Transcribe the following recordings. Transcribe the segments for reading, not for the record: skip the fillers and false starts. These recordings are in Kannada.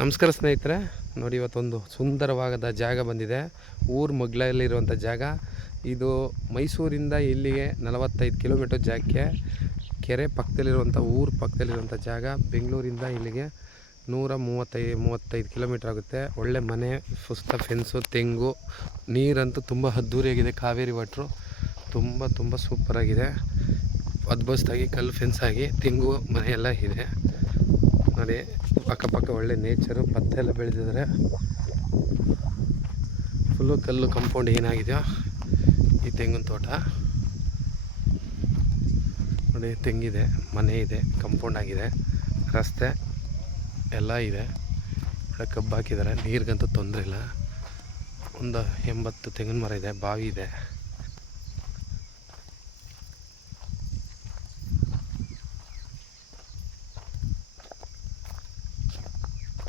ನಮಸ್ಕಾರ ಸ್ನೇಹಿತರೆ, ನೋಡಿ ಇವತ್ತೊಂದು ಸುಂದರವಾದ ಜಾಗ ಬಂದಿದೆ. ಊರು ಮಗ್ಲಲ್ಲಿರುವಂಥ ಜಾಗ ಇದು. ಮೈಸೂರಿಂದ ಇಲ್ಲಿಗೆ 45 ಕಿಲೋಮೀಟರ್ ಜಾಗಕ್ಕೆ, ಕೆರೆ ಪಕ್ಕದಲ್ಲಿರುವಂಥ ಊರು ಪಕ್ಕದಲ್ಲಿರುವಂಥ ಜಾಗ. ಬೆಂಗಳೂರಿಂದ ಇಲ್ಲಿಗೆ 135 ಕಿಲೋಮೀಟ್ರ್ ಆಗುತ್ತೆ. ಒಳ್ಳೆ ಮನೆ, ಸುಸ್ತ ಫೆನ್ಸು, ತೆಂಗು, ನೀರಂತೂ ತುಂಬ ಅದ್ದೂರಿಯಾಗಿದೆ. ಕಾವೇರಿ ವಾಟ್ರು ತುಂಬ ಸೂಪರಾಗಿದೆ. ಅದ್ಭುತವಾಗಿ ಕಲ್ಲು ಫೆನ್ಸ್ ಆಗಿ ತೆಂಗು ಮನೆಯೆಲ್ಲ ಇದೆ ನೋಡಿ. ಅಕ್ಕಪಕ್ಕ ಒಳ್ಳೆ ನೇಚರು, ಭತ್ತ ಎಲ್ಲ ಬೆಳೆದಿದ್ದಾರೆ. ಫುಲ್ಲು ಕಲ್ಲು ಕಾಂಪೌಂಡ್ ಏನಾಗಿದೆಯೋ ಈ ತೆಂಗಿನ ತೋಟ ನೋಡಿ. ತೆಂಗಿದೆ, ಮನೆ ಇದೆ, ಕಾಂಪೌಂಡ್ ಆಗಿದೆ, ರಸ್ತೆ ಎಲ್ಲ ಇದೆ. ಒಳ್ಳೆ ಕಬ್ಬು ಹಾಕಿದ್ದಾರೆ. ನೀರಿಗಂತೂ ತೊಂದರೆ ಇಲ್ಲ. ಒಂದು 80 ತೆಂಗಿನ ಮರ ಇದೆ, ಬಾವಿ ಇದೆ.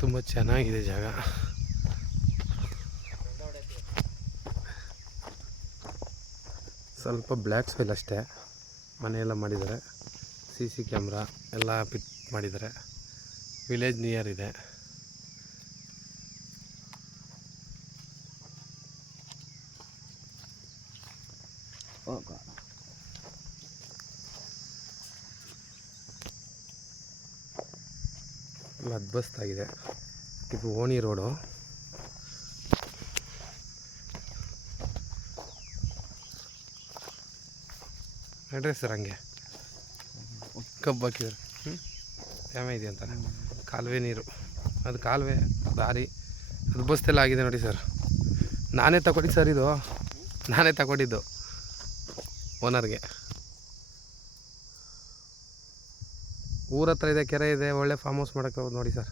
ತುಂಬ ಚೆನ್ನಾಗಿದೆ ಜಾಗ. ಸ್ವಲ್ಪ ಬ್ಲ್ಯಾಕ್ ಸಾಯಿಲ್ ಅಷ್ಟೇ. ಮನೆಯೆಲ್ಲ ಮಾಡಿದ್ದಾರೆ, CC ಕ್ಯಾಮ್ರಾ ಎಲ್ಲ ಫಿಟ್ ಮಾಡಿದ್ದಾರೆ. ವಿಲೇಜ್ ನಿಯರ್ ಇದೆ. ಎಲ್ಲ ಅದ್ಭುತವಾಗಿದೆ. ಇದು ಓಣಿ ರೋಡು. ನಡ್ರಿ ಸರ್, ಹಂಗೆ ಕಬ್ಬು ಹಾಕಿದ್ರು. ಡ್ಯಾಮೇ ಇದೆ ಅಂತಾರೆ. ಕಾಲುವೆ ನೀರು, ಅದು ಕಾಲುವೆ ದಾರಿ ಅದು ಬಸ್ತೆಲ್ಲ ಆಗಿದೆ ನೋಡಿ ಸರ್. ನಾನೇ ತಗೊಂಡಿದ್ದು ಸರ್, ಇದು ನಾನೇ ತಗೊಂಡಿದ್ದು ಓನರ್ಗೆ. ಊರ ಹತ್ರ ಇದೆ, ಕೆರೆ ಇದೆ, ಒಳ್ಳೆ ಫಾರ್ಮ್ ಹೌಸ್ ಮಾಡೋಕ್ಕೆ ನೋಡಿ ಸರ್.